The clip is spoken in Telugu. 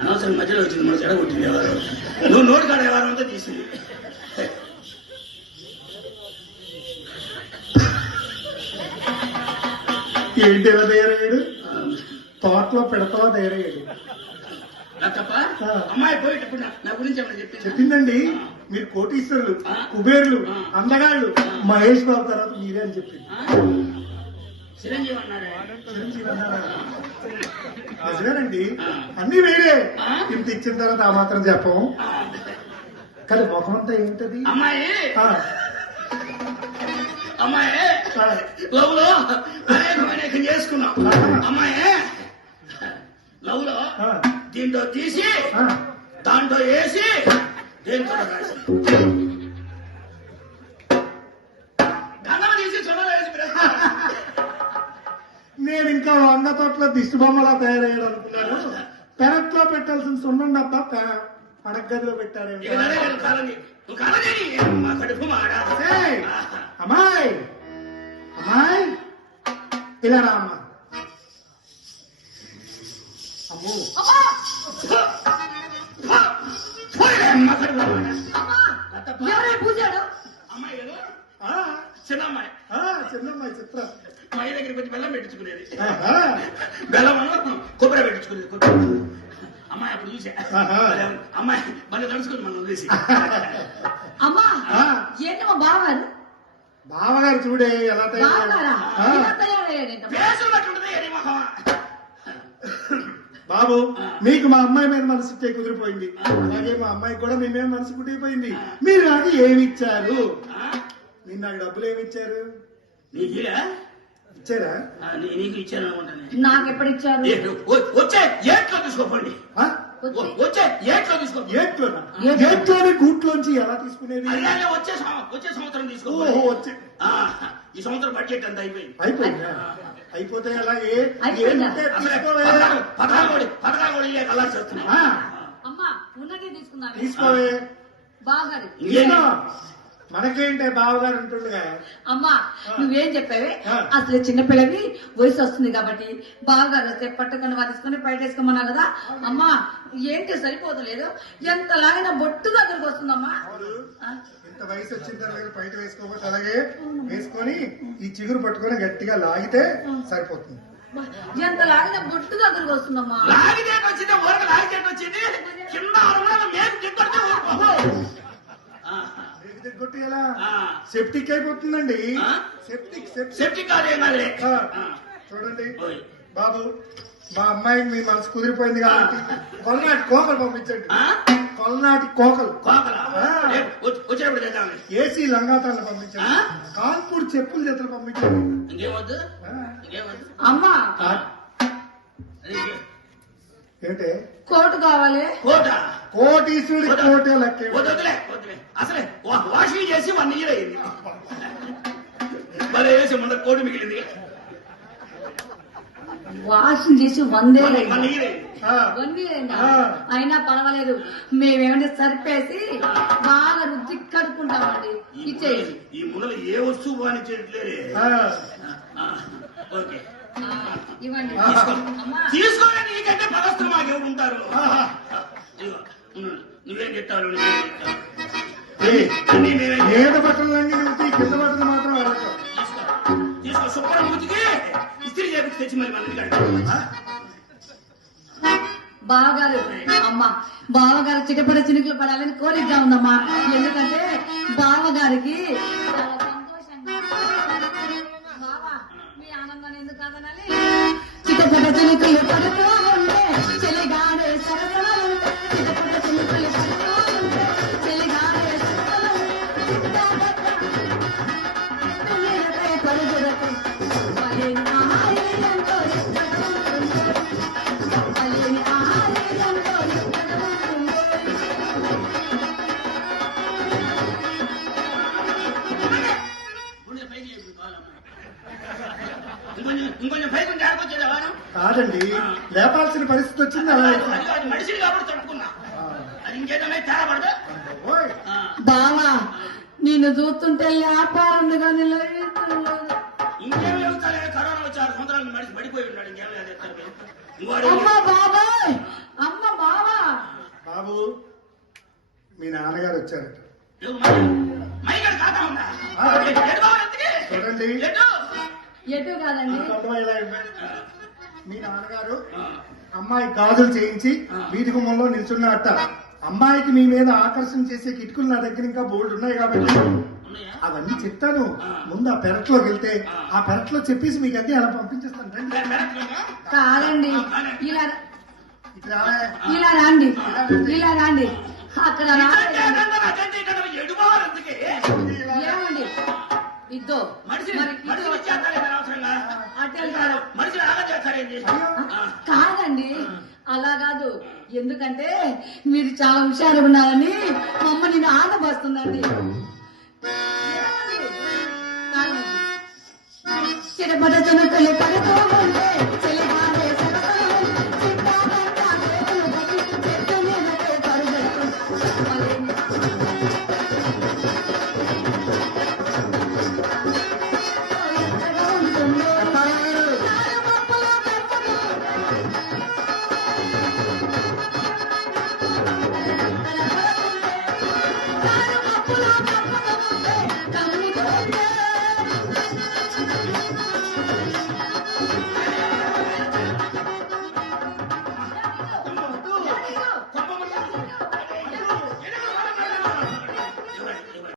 అనవసరం మధ్యలో వచ్చింది మన చెడ కొట్టింది ఎవరు నువ్వు నోటి కాడ ఎవరు అంతా తీసింది ఏంటి ఎలా తయారయ్యాడు తోటలో పెడతా తయారయ్యాడు తప్ప అమ్మాయి పోయేటప్పుడు నా గురించి ఏమన్నా చెప్పిందండి మీరు కోటీశ్వరులు కుబేరులు అందగాళ్ళు మహేష్ బాబు తర్వాత మీరే అని చెప్పింది చిరంజీవి అన్నారా నిజమేనండి అన్ని వేరే ఇంత ఇచ్చిన తర్వాత ఆ మాత్రం చెప్పము కానీ ముఖం అంతా ఏంటది అమ్మాయి అమ్మాయి లవ్ లో అనేకం చేసుకున్నాం అమ్మాయి లవ్ లో దీంట్లో తీసి దాంట్లో వేసి దేంతో రాసి గంధం తీసి చొరవ వేసి నేను ఇంకా వంద తోటలో దిష్టి బొమ్మలా తయారయ్యాడు అనుకున్నాను పెరట్లో పెట్టాల్సిన సున్నం డబ్బా పడగదిలో పెట్టాడు అమ్మాయి అమ్మాయి ఇలా రా అమ్మా అమ్మో చిన్నమ్మాయి చిన్నమ్మాయి చిత్ర అమ్మాయి దగ్గరికి వచ్చి బెల్లం పెట్టించుకునేది బెల్లం కొబ్బరి పెట్టించుకునేది అమ్మాయి అప్పుడు చూసా అమ్మాయి మళ్ళీ నడుచుకుని మనం చూసి అమ్మా ఏంటి మా బావగారు బావగారు చూడే ఎలా బాబు మీకు మా అమ్మాయి మీద మనసు కుదిరిపోయింది అలాగే మా అమ్మాయికి కూడా మీ మీద మనసు కుదిరిపోయింది మీరు నాకు ఏమి ఇచ్చారు మీరు నాకు డబ్బులు ఏమి ఇచ్చారు ఇచ్చారా నీకు ఇచ్చాను అనుకుంటాను నాకు ఎప్పుడు ఇచ్చారు వచ్చే ఏట్లో తీసుకోండి వచ్చే ఏట్లో తీసుకో ఏట్లోని గూట్లోంచి ఎలా తీసుకునేది వచ్చే సంవత్సరం తీసుకో వచ్చే ఈ సంవత్సరం బడ్జెట్ అంతా అయిపోయింది అయిపోతే అలాగే పథకాలు అలా చేస్తున్నా అమ్మా ఉన్నది తీసుకున్నా తీసుకోవే బావగారు మనకేంటే బావగారు ఉంటుండగా అమ్మా నువ్వేం చెప్పావే అసలు చిన్నపిల్లవి వయసు వస్తుంది కాబట్టి బావగారు వస్తే పట్టుకొని వాదిసుకొని బయట వేసుకోమన్నా కదా అమ్మా ఏంటి సరిపోతలేదు ఎంత లాగినా బొట్టు దగ్గరకు వస్తుందమ్మా ఇంత వయసు వచ్చిన తర్వాత బయట వేసుకోకపోతే అలాగే వేసుకొని ఈ చిగురు పట్టుకొని గట్టిగా లాగితే సరిపోతుంది ఎంత లాగినా బొట్టు దగ్గరకు వస్తుందమ్మా కొట్టి ఎలా సెప్టిక్ అయిపోతుందండి సెప్టిక్ చూడండి బాబు మా అమ్మాయికి మీ మనసు కుదిరిపోయింది కాబట్టి కొలనాటి కోకలు పంపించండి కొలనాటి కోకలు ఏసీ లంగాతాలను పంపించండి కాన్పూర్ చెప్పుల జతలు పంపించండి అమ్మా ఏంటే కోటు కావాలి కోటీశ్వరుడి కోటే లెక్క అసలే వాషింగ్ చేసి 1 year అయింది. మరి వేసి ముందర కోడి మిగిలింది. వాషింగ్ చేసి 1 year 1 year అయింది. 1 year అయిందా? అయినా పర్వాలేదు, మేమేమైనా సరిపేసి బాగా రుద్ది కడుక్కుంటామండి. ఇచ్చేయండి. ఈ ముందర ఏ వస్తువు బాని చేయట్లేరే. ఓకే ఇవ్వండి. అమ్మా తీసుకోండి. నీకంటే పరస్తులు మాకెవరు ఉంటారు. నువ్వేం చెప్తావు? మీద బట్టలన్నీ నువ్వు కింద బట్టలు మాత్రం అడగవు. తీసుకో శుభ్రం ఉతికి ఇస్త్రీ చేపించి తెచ్చి మరి మన బావగారు, అమ్మ బావగారు చిటపడ చినుకులు పడాలని కోరికగా ఉందమ్మా. ఎందుకంటే బావగారికి చాలా సంతోషంగా. బావా మీ ఆనందాన్ని ఎందుకు కాదనాలి? చిటపడ చినుకులు పడుతూ ఉంటే చెలిగాడే సరసలు, చిటపడ చినుకులు పడుతూ ఉంటే చెలిగాడే సరసలు, పరుగులకు పలేని ఆహార్యంతో పలేని ఆహార్యంతో ఇంకొంచెం పైకి ఉంటే ఆడుకొచ్చేదా వారం? కాదండి, లేపాల్సిన పరిస్థితి వచ్చింది. అలా అది మనిషిని కాబట్టి తట్టుకున్నా. అది ఇంకేదైనా తేడా పడదా? బావా నిన్ను చూస్తుంటే వ్యాపారం కానీ ఇంకేం వెళ్తారే? కరోనా వచ్చి 6 సంవత్సరాలు మనిషి పడిపోయి ఉన్నాడు. ఇంకేం లేదు. అమ్మ బాబాయ్, అమ్మ బావా. బాబు మీ నాన్నగారు వచ్చారట. మైగడ కాదా ఉందా? చూడండి, ఎటు కాదండి, మీ నాన్నగారు అమ్మాయి గాజులు చేయించి వీధి గుమ్మంలో నిల్చున్నట్ట. అమ్మాయికి మీ మీద ఆకర్షణ చేసే కిటుకులు నా దగ్గర ఇంకా బోల్డ్ ఉన్నాయి కాబట్టి అవన్నీ చెప్తాను. ముందు ఆ పెరట్లోకి వెళ్తే ఆ పెరట్లో చెప్పేసి మీకు అన్ని అలా పంపించేస్తాను. కాదండి, ఇలా ఇక్కడ ఇలా రండి, ఇలా రండి. అక్కడ ఏమండి ఇద్దో కాదండి, అలా కాదు. ఎందుకంటే మీరు చాలా హుషారు ఉన్నారని మమ్మ నేను ఆనందపడుతుందండి. చిరపట చినుకలు పడుతూ ఉంటే చెలిగాడే సరసలు, చిట్టాపట్ట వేలు గట్టి చెట్టు మీదకే పరుగెత్తు. ఎంతగా ఉంటుందో మప్పులో కప్పలు. మప్పులో కప్పలు ఉంటే కన్నుకు